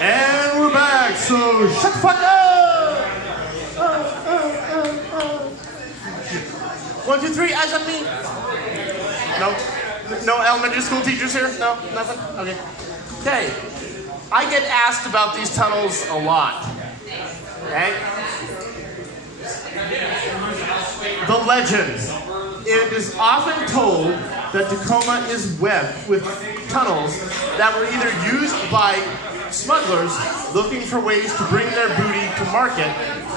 And we're back, so shut the fuck up! 1, 2, 3, eyes on me. No elementary school teachers here? No, nothing? Okay. I get asked about these tunnels a lot. Okay? The legend. It is often told that Tacoma is webbed with tunnels that were either used by smugglers looking for ways to bring their booty to market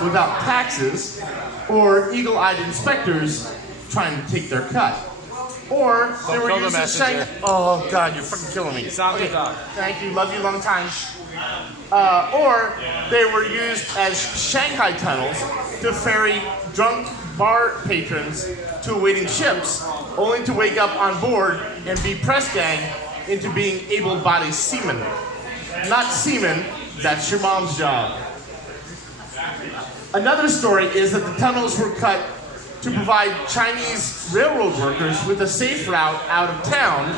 without taxes, or eagle-eyed inspectors trying to take their cut. Or they were used as oh God, you're fucking killing me. Thank you, love you, long time. Or they were used as Shanghai tunnels to ferry drunk bar patrons to awaiting ships, only to wake up on board and be press ganged into being able-bodied seamen. Not seamen, that's your mom's job. Another story is that the tunnels were cut to provide Chinese railroad workers with a safe route out of town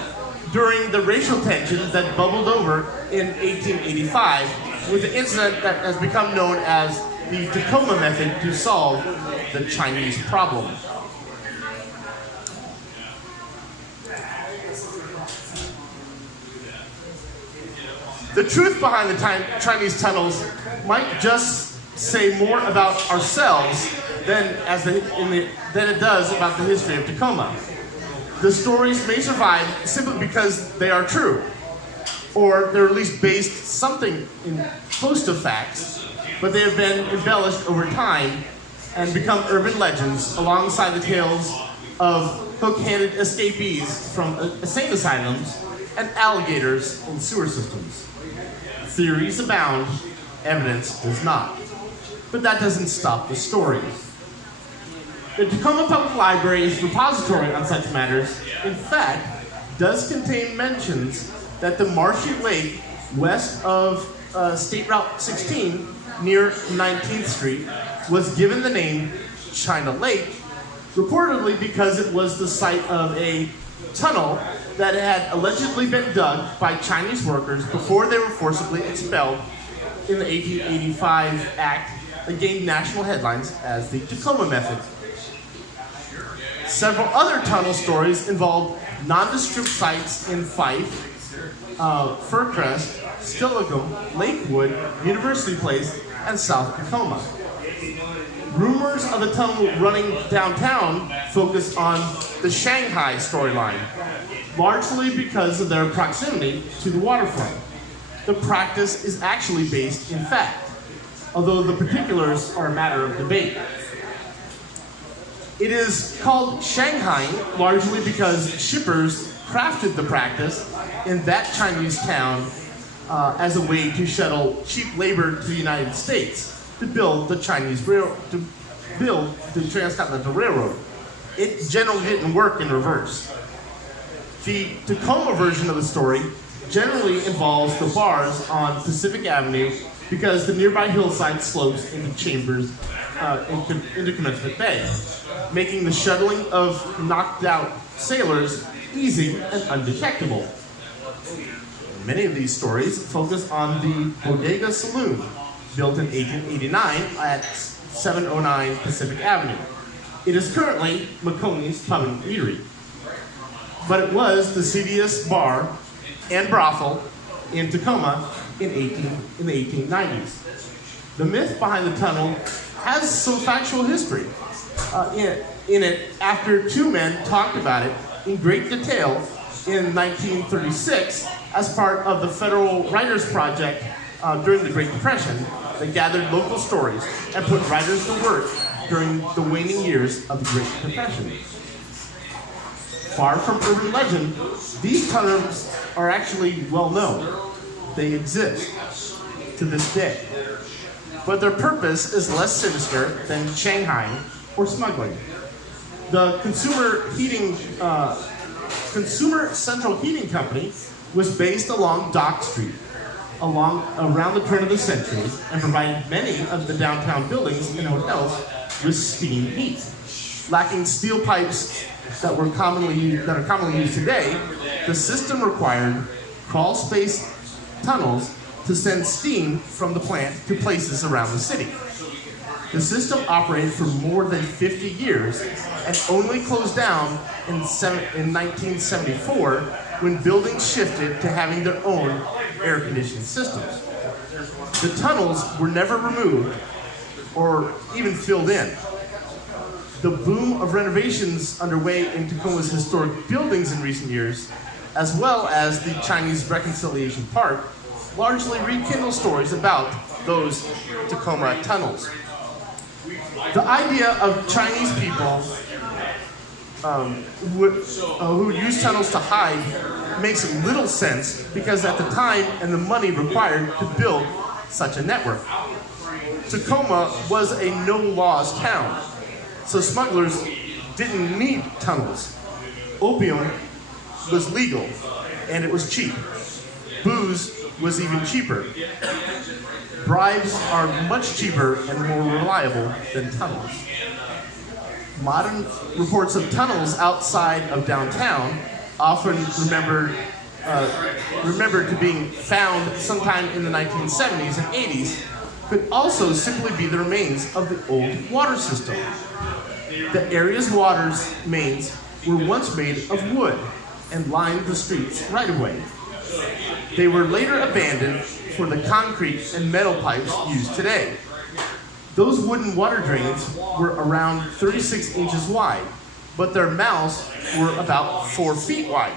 during the racial tensions that bubbled over in 1885 with the incident that has become known as the Tacoma method to solve the Chinese problem. The truth behind the Chinese tunnels might just say more about ourselves than it does about the history of Tacoma. The stories may survive simply because they are true, or they're at least based something close to facts, but they have been embellished over time and become urban legends alongside the tales of hook-handed escapees from insane asylums and alligators in sewer systems. Theories abound, evidence does not. But that doesn't stop the story. The Tacoma Public Library's repository on such matters, in fact, does contain mentions that the marshy lake west of State Route 16 near 19th Street was given the name China Lake, reportedly because it was the site of a tunnel that had allegedly been dug by Chinese workers before they were forcibly expelled in the 1885 act that gained national headlines as the Tacoma Method. Several other tunnel stories involve nondescript sites in Fife, Fircrest, Stillicum, Lakewood, University Place, and South Tacoma. Rumors of the tunnel running downtown focus on the Shanghai storyline, largely because of their proximity to the waterfront. The practice is actually based in fact, although the particulars are a matter of debate. It is called Shanghai largely because shippers crafted the practice in that Chinese town as a way to shuttle cheap labor to the United States to build the Transcontinental Railroad. It generally didn't work in reverse. The Tacoma version of the story generally involves the bars on Pacific Avenue because the nearby hillside slopes into chambers into Commencement Bay, making the shuttling of knocked out sailors easy and undetectable. Many of these stories focus on the Bodega Saloon, built in 1889 at 709 Pacific Avenue. It is currently Maconie's Pub and Eatery, but it was the seediest bar and brothel in Tacoma in the 1890s. The myth behind the tunnel has some factual history. In it, after two men talked about it in great detail in 1936 as part of the Federal Writers Project during the Great Depression, they gathered local stories and put writers to work during the waning years of the Great Depression. Far from urban legend, these tunnels are actually well known. They exist to this day. But their purpose is less sinister than Shanghai or smuggling. The Consumer Central Heating Company was based along Dock Street, around the turn of the century, and provided many of the downtown buildings and hotels with steam heat. Lacking steel pipes that are commonly used today, the system required crawl space tunnels to send steam from the plant to places around the city. The system operated for more than 50 years and only closed down in 1974 when buildings shifted to having their own air conditioning systems. The tunnels were never removed or even filled in. The boom of renovations underway in Tacoma's historic buildings in recent years, as well as the Chinese Reconciliation Park, largely rekindle stories about those Tacoma tunnels. The idea of Chinese people who would use tunnels to hide makes little sense because at the time and the money required to build such a network. Tacoma was a no-laws town, so smugglers didn't need tunnels. Opium was legal, and it was cheap. Booze was even cheaper. Bribes are much cheaper and more reliable than tunnels. Modern reports of tunnels outside of downtown, often remembered to being found sometime in the 1970s and 80s, could also simply be the remains of the old water system. The area's water mains were once made of wood and lined the streets right away. They were later abandoned for the concrete and metal pipes used today. Those wooden water drains were around 36 inches wide, but their mouths were about 4 feet wide.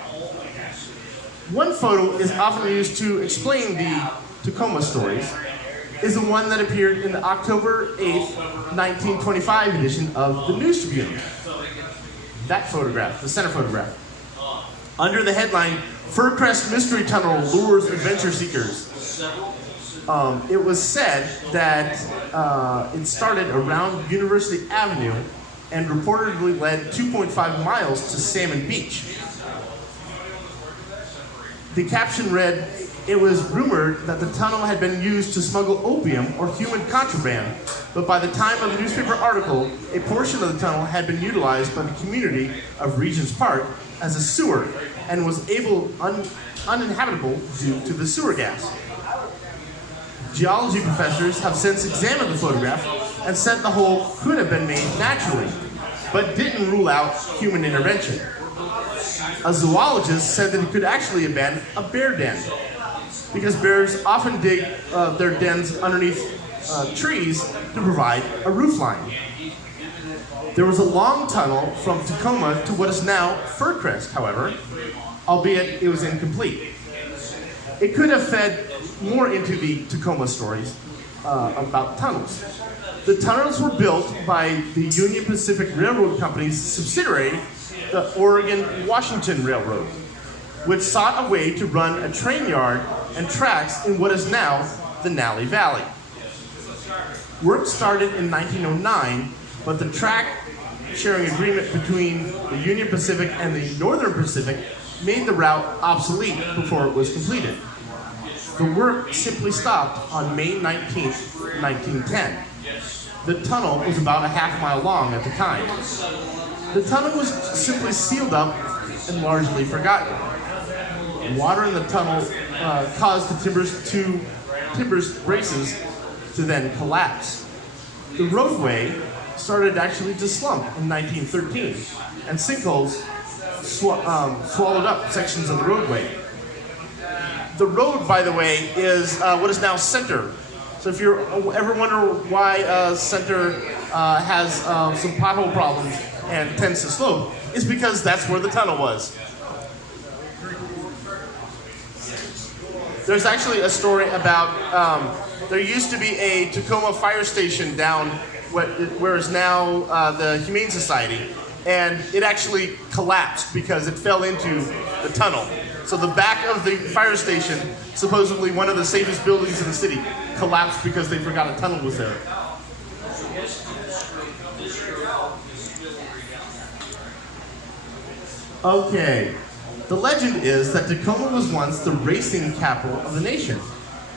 One photo is often used to explain the Tacoma stories, is the one that appeared in the October 8th, 1925 edition of the News Tribune. That photograph, the center photograph. Under the headline, Fircrest Mystery Tunnel Lures Adventure Seekers. It was said that it started around University Avenue and reportedly led 2.5 miles to Salmon Beach. The caption read, "It was rumored that the tunnel had been used to smuggle opium or human contraband, but by the time of the newspaper article, a portion of the tunnel had been utilized by the community of Regents Park as a sewer and was uninhabitable due to the sewer gas." Geology professors have since examined the photograph and said the hole could have been made naturally, but didn't rule out human intervention. A zoologist said that it could actually have been a bear den, because bears often dig their dens underneath trees to provide a roof line. There was a long tunnel from Tacoma to what is now Fircrest, however, albeit it was incomplete. It could have fed more into the Tacoma stories about tunnels. The tunnels were built by the Union Pacific Railroad Company's subsidiary, the Oregon-Washington Railroad, which sought a way to run a train yard and tracks in what is now the Nally Valley. Work started in 1909, but the track sharing agreement between the Union Pacific and the Northern Pacific made the route obsolete before it was completed. The work simply stopped on May 19, 1910. The tunnel was about a half-mile long at the time. The tunnel was simply sealed up and largely forgotten. Water in the tunnel caused the timbers braces to then collapse. The roadway started actually to slump in 1913, and sinkholes swallowed up sections of the roadway. The road, by the way, is what is now Center. So if you ever wonder why Center has some pothole problems and tends to slope, it's because that's where the tunnel was. There's actually a story about, there used to be a Tacoma fire station down where is now the Humane Society, and it actually collapsed because it fell into the tunnel. So the back of the fire station, supposedly one of the safest buildings in the city, collapsed because they forgot a tunnel was there. Okay, the legend is that Tacoma was once the racing capital of the nation,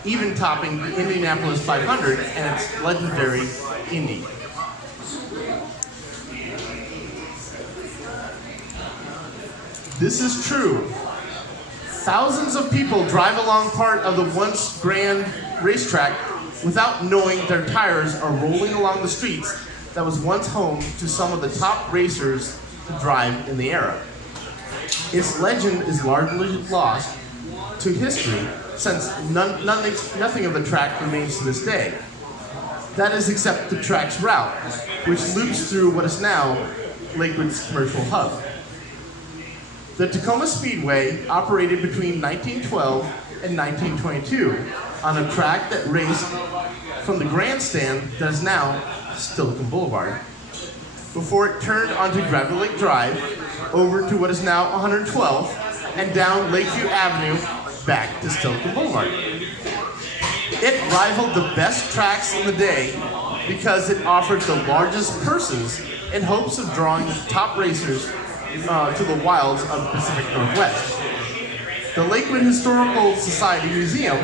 even topping the Indianapolis 500 and its legendary Indy. This is true. Thousands of people drive along part of the once grand racetrack without knowing their tires are rolling along the streets that was once home to some of the top racers to drive in the era. Its legend is largely lost to history since nothing of the track remains to this day. That is except the track's route, which loops through what is now Lakewood's commercial hub. The Tacoma Speedway operated between 1912 and 1922 on a track that raced from the grandstand that is now Steilacoom Boulevard, before it turned onto Gravity Lake Drive, over to what is now 112th, and down Lakeview Avenue back to Steilacoom Boulevard. It rivaled the best tracks in the day because it offered the largest purses in hopes of drawing the top racers to the wilds of the Pacific Northwest. The Lakewood Historical Society Museum,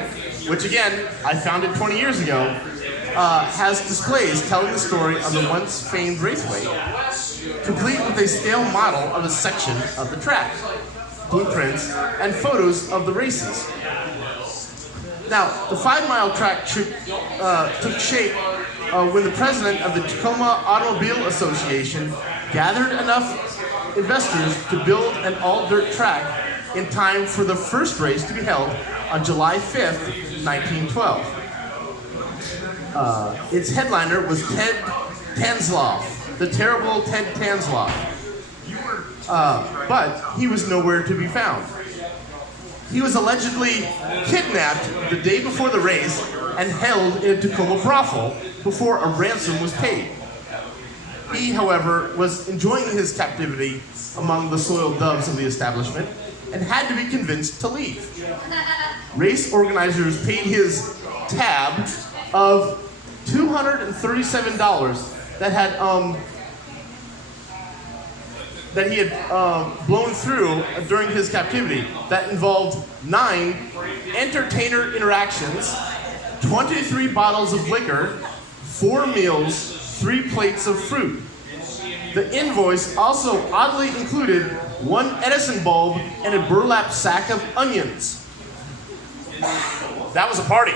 which again, I founded 20 years ago, has displays telling the story of the once famed raceway, complete with a scale model of a section of the track, blueprints, and photos of the races. Now, the 5-mile track took shape when the president of the Tacoma Automobile Association gathered enough investors to build an all-dirt track in time for the first race to be held on July 5th, 1912. Its headliner was Ted Tansloff, the terrible Ted Tansloff. But he was nowhere to be found. He was allegedly kidnapped the day before the race and held in a Tacoma brothel before a ransom was paid. He, however, was enjoying his captivity among the soiled doves of the establishment and had to be convinced to leave. Race organizers paid his tab of $237 that he had blown through during his captivity. That involved 9 entertainer interactions, 23 bottles of liquor, 4 meals, 3 plates of fruit. The invoice also oddly included 1 Edison bulb and a burlap sack of onions. That was a party.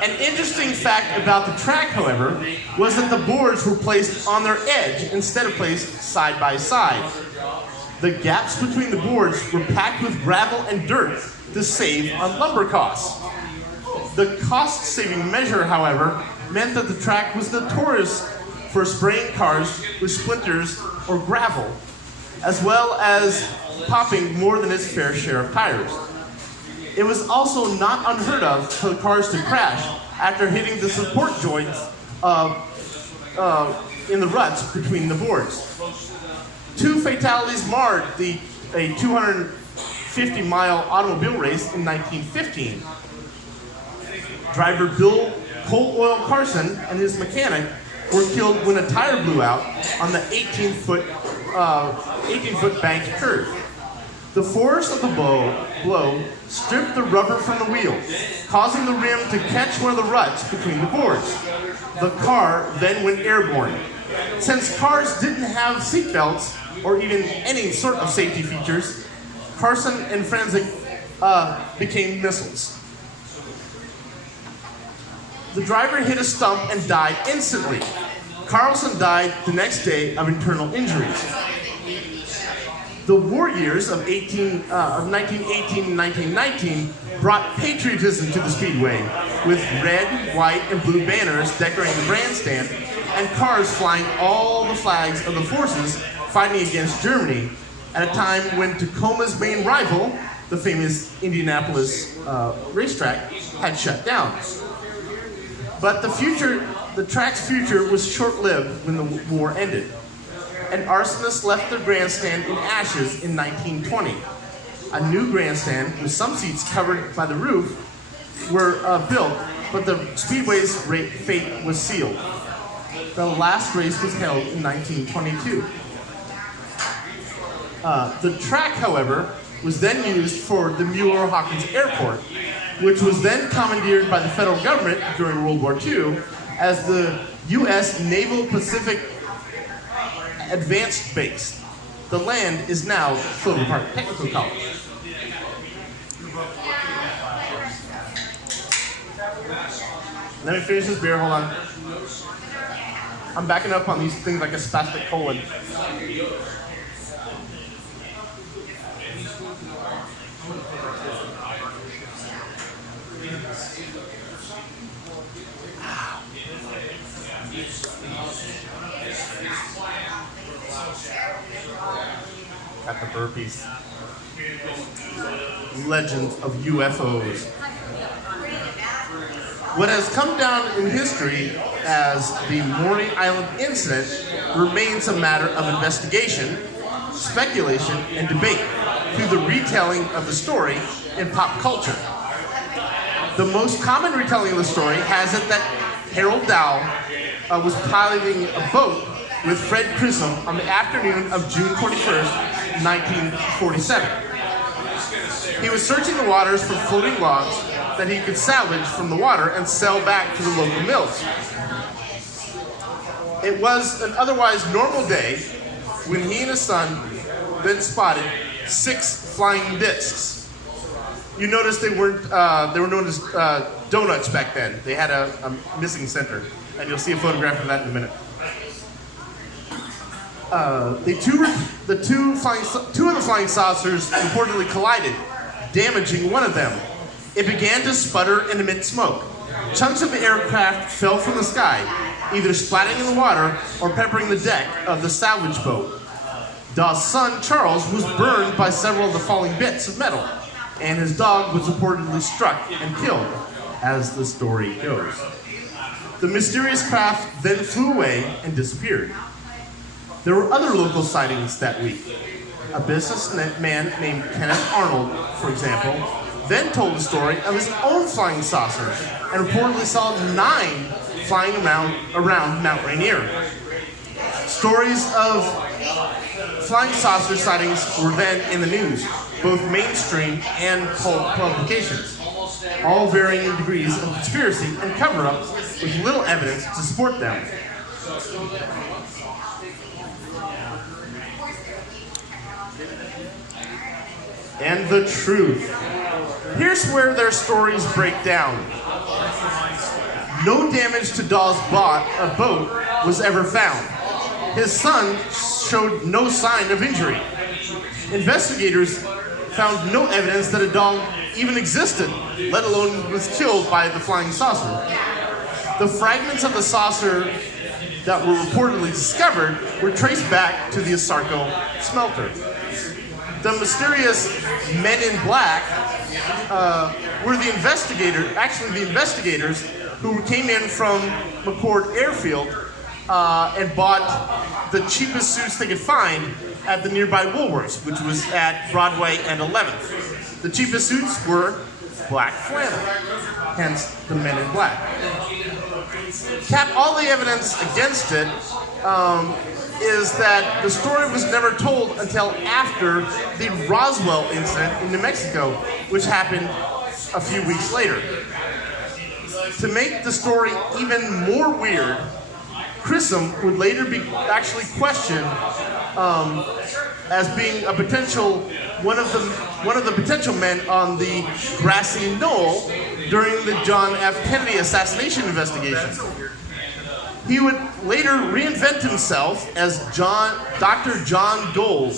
An interesting fact about the track, however, was that the boards were placed on their edge instead of placed side by side. The gaps between the boards were packed with gravel and dirt to save on lumber costs. The cost-saving measure, however, meant that the track was notorious for spraying cars with splinters or gravel, as well as popping more than its fair share of tires. It was also not unheard of for the cars to crash after hitting the support joints in the ruts between the boards. 2 fatalities marred a 250-mile automobile race in 1915. Driver Bill Coal Oil Carson and his mechanic were killed when a tire blew out on the 18-foot banked curve. The force of the blow stripped the rubber from the wheel, causing the rim to catch one of the ruts between the boards. The car then went airborne. Since cars didn't have seat belts or even any sort of safety features, Carson and Franzik became missiles. The driver hit a stump and died instantly. Carlson died the next day of internal injuries. The war years of 1918 and 1919 brought patriotism to the Speedway, with red, white, and blue banners decorating the grandstand, and cars flying all the flags of the forces fighting against Germany at a time when Tacoma's main rival, the famous Indianapolis racetrack, had shut down. But the track's future was short-lived when the war ended. An arsonist left the grandstand in ashes in 1920. A new grandstand with some seats covered by the roof were built, but the Speedway's fate was sealed. The last race was held in 1922. The track, however, was then used for the Muir-Hawkins Airport, which was then commandeered by the federal government during World War II as the U.S. Naval Pacific Advanced Base. the land is now Clover Park Technical College. Let me finish this beer, hold on. I'm backing up on these things like a spastic colon. Got the burpees. Legends of UFOs. What has come down in history as the Maury Island incident remains a matter of investigation, speculation, and debate through the retelling of the story in pop culture. The most common retelling of the story has it that Harold Dow was piloting a boat with Fred Chisholm on the afternoon of June 21st, 1947. He was searching the waters for floating logs that he could salvage from the water and sell back to the local mills. It was an otherwise normal day when he and his son then spotted 6 flying discs. You notice they were known as donuts back then. They had a missing center, and you'll see a photograph of that in a minute. Two of the flying saucers reportedly collided, damaging one of them. It began to sputter and emit smoke. Chunks of the aircraft fell from the sky, either splatting in the water or peppering the deck of the salvage boat. Dawes' son, Charles, was burned by several of the falling bits of metal, and his dog was reportedly struck and killed, as the story goes. The mysterious craft then flew away and disappeared. There were other local sightings that week. A businessman named Kenneth Arnold, for example, then told the story of his own flying saucers and reportedly saw 9 flying around Mount Rainier. Stories of flying saucer sightings were then in the news, both mainstream and pulp publications, all varying in degrees of conspiracy and cover-ups with little evidence to support them. And the truth. Here's where their stories break down. No damage to Dawes' boat was ever found. His son showed no sign of injury. Investigators found no evidence that a dog even existed, let alone was killed by the flying saucer. The fragments of the saucer that were reportedly discovered were traced back to the Asarco smelter. The mysterious men in black were the investigators who came in from McCord Airfield and bought the cheapest suits they could find at the nearby Woolworths, which was at Broadway and 11th. The cheapest suits were black flannel, hence the men in black. Cap all the evidence against it is that the story was never told until after the Roswell incident in New Mexico, which happened a few weeks later. To make the story even more weird, Chisholm would later be actually questioned as being a potential one of the potential men on the grassy knoll during the John F. Kennedy assassination investigation. He would later reinvent himself as Dr. John Gold,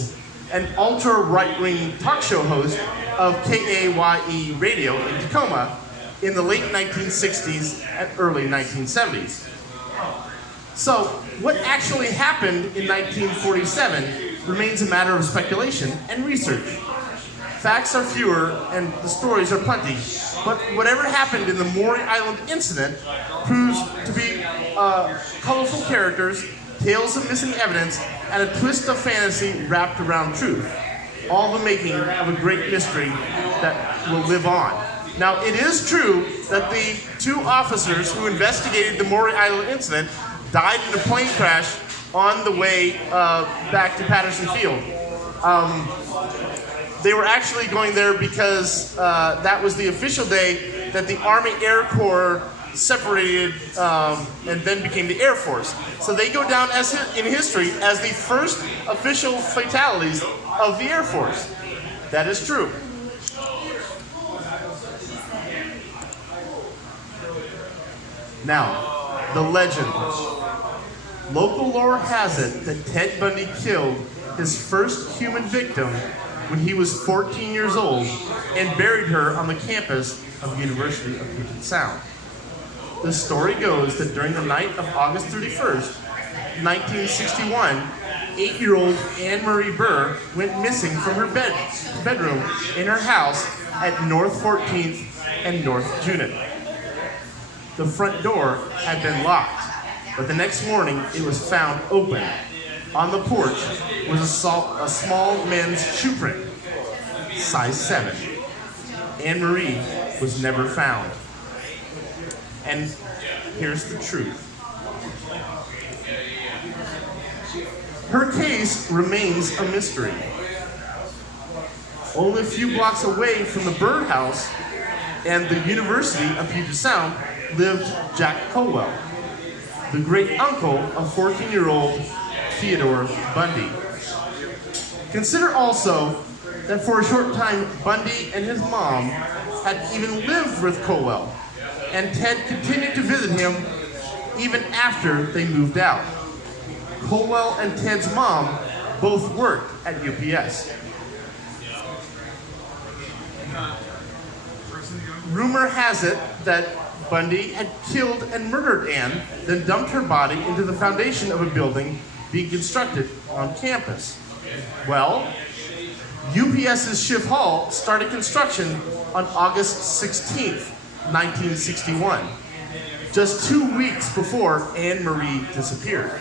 an ultra-right-wing talk show host of KAYE Radio in Tacoma in the late 1960s and early 1970s. So, what actually happened in 1947 remains a matter of speculation and research. Facts are fewer and the stories are plenty, but whatever happened in the Maury Island incident proves to be colorful characters, tales of missing evidence, and a twist of fantasy wrapped around truth. All the making of a great mystery that will live on. Now, it is true that the 2 officers who investigated the Maury Island incident died in a plane crash on the way back to Patterson Field. They were actually going there because that was the official day that the Army Air Corps separated and then became the Air Force. So they go down as in history as the first official fatalities of the Air Force. That is true. Now, the legend. Local lore has it that Ted Bundy killed his first human victim when he was 14 years old and buried her on the campus of the University of Puget Sound. The story goes that during the night of August 31st, 1961, 8-year-old Anne Marie Burr went missing from her bedroom in her house at North 14th and North Junot. The front door had been locked, but the next morning it was found open. On the porch was a small men's shoe print, size 7. Anne Marie was never found. And here's the truth. Her case remains a mystery. Only a few blocks away from the Burr house and the University of Puget Sound lived Jack Colwell, the great uncle of 14-year-old Theodore Bundy. Consider also that for a short time, Bundy and his mom had even lived with Colwell, and Ted continued to visit him even after they moved out. Colwell and Ted's mom both worked at UPS. Rumor has it that Bundy had killed and murdered Anne, then dumped her body into the foundation of a building being constructed on campus. Well, UPS's Schiff Hall started construction on August 16th, 1961, just 2 weeks before Anne Marie disappeared,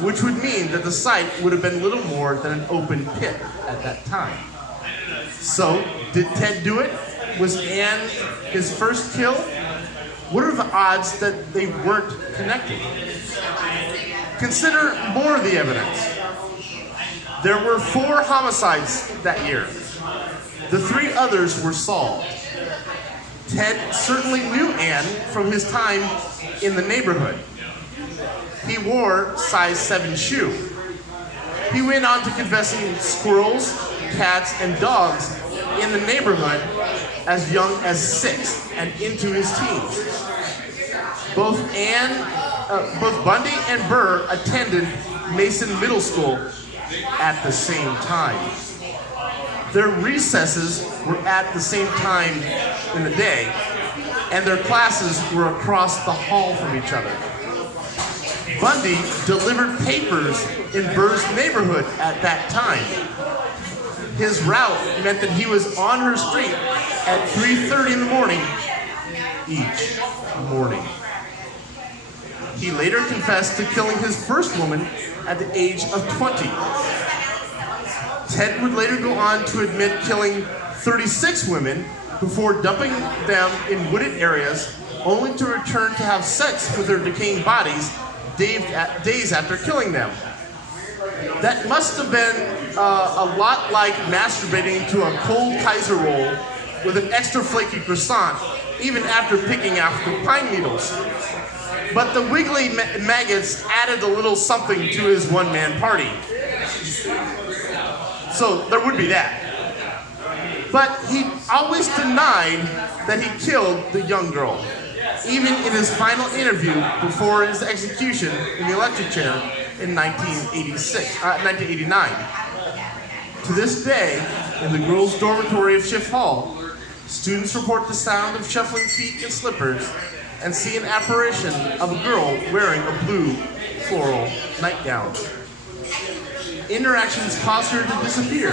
which would mean that the site would have been little more than an open pit at that time. So, did Ted do it? Was Anne his first kill? What are the odds that they weren't connected? Consider more of the evidence. There were 4 homicides that year. The 3 others were solved. Ted certainly knew Anne from his time in the neighborhood. He wore size 7 shoe. He went on to confessing squirrels, cats, and dogs in the neighborhood as young as 6 and into his teens. Both Bundy and Burr attended Mason Middle School at the same time. Their recesses were at the same time in the day, and their classes were across the hall from each other. Bundy delivered papers in Burr's neighborhood at that time. His route meant that he was on her street at 3:30 in the morning each morning. He later confessed to killing his first woman at the age of 20. Ted would later go on to admit killing 36 women before dumping them in wooded areas, only to return to have sex with their decaying bodies days after killing them. That must have been a lot like masturbating to a cold Kaiser roll with an extra flaky croissant, even after picking out the pine needles. But the wiggly maggots added a little something to his one-man party. So there would be that. But he always denied that he killed the young girl, even in his final interview before his execution in the electric chair in 1989. To this day, in the girls' dormitory of Schiff Hall, students report the sound of shuffling feet and slippers and see an apparition of a girl wearing a blue floral nightgown. Interactions cause her to disappear,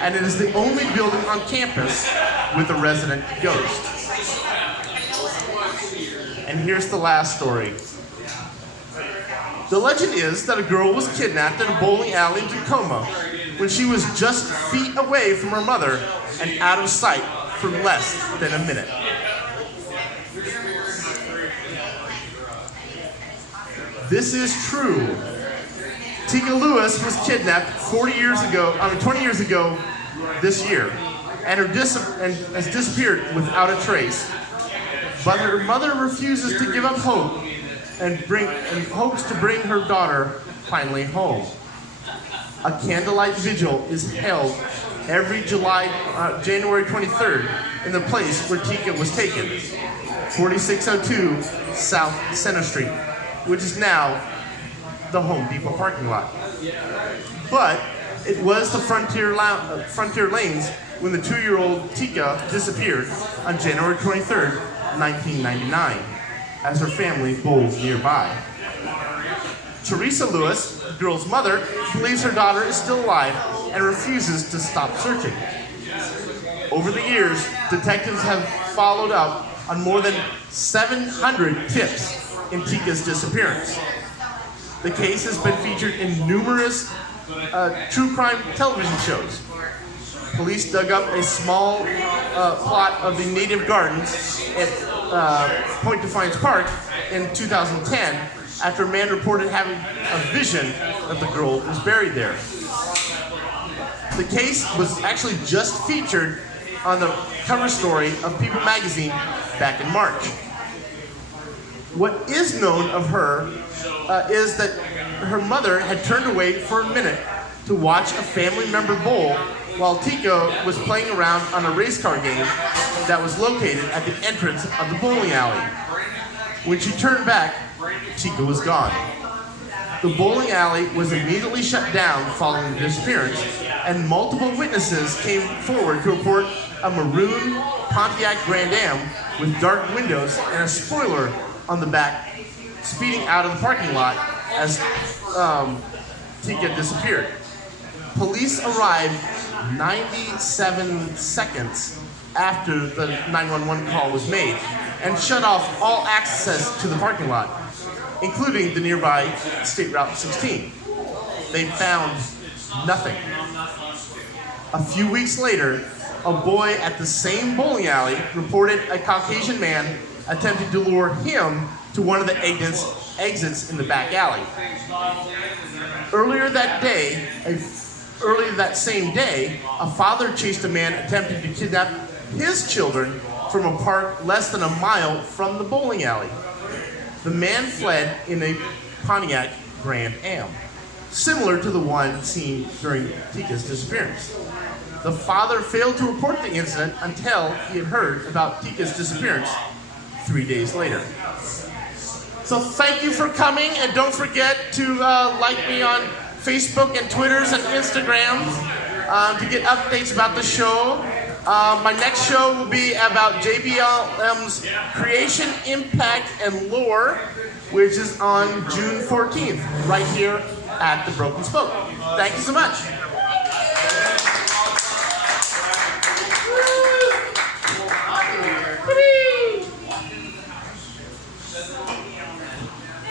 and it is the only building on campus with a resident ghost. And here's the last story. The legend is that a girl was kidnapped at a bowling alley in Tacoma when she was just feet away from her mother and out of sight for less than a minute. This is true. Tika Lewis was kidnapped 20 years ago this year, and has disappeared without a trace. but her mother refuses to give up hope and hopes to bring her daughter finally home. A candlelight vigil is held every January 23rd in the place where Tika was taken, 4602 South Center Street, which is now the Home Depot parking lot. But it was the Frontier Lanes when the 2-year-old Tika disappeared on January 23rd, 1999, as her family bowled nearby. Teresa Lewis, the girl's mother, believes her daughter is still alive and refuses to stop searching. Over the years, detectives have followed up on more than 700 tips in Tika's disappearance. The case has been featured in numerous true crime television shows. Police dug up a small plot of the native gardens at Point Defiance Park in 2010 after a man reported having a vision that the girl was buried there. The case was actually just featured on the cover story of People magazine back in March. What is known of her is that her mother had turned away for a minute to watch a family member bowl while Tika was playing around on a race car game that was located at the entrance of the bowling alley. When she turned back, Tika was gone. The bowling alley was immediately shut down following the disappearance, and multiple witnesses came forward to report a maroon Pontiac Grand Am with dark windows and a spoiler on the back speeding out of the parking lot as Tika disappeared. Police arrived 97 seconds after the 911 call was made and shut off all access to the parking lot, including the nearby State Route 16. They found nothing. A few weeks later, a boy at the same bowling alley reported a Caucasian man attempting to lure him to one of the exits in the back alley. Earlier that same day, a father chased a man attempting to kidnap his children from a park less than a mile from the bowling alley. The man fled in a Pontiac Grand Am, similar to the one seen during Tika's disappearance. The father failed to report the incident until he had heard about Tika's disappearance 3 days later. So thank you for coming, and don't forget to like me on Facebook and Twitters and Instagrams to get updates about the show. My next show will be about JBLM's creation, impact, and lore, which is on June 14th, right here at the Broken Spoke. Thank you so much. Woo!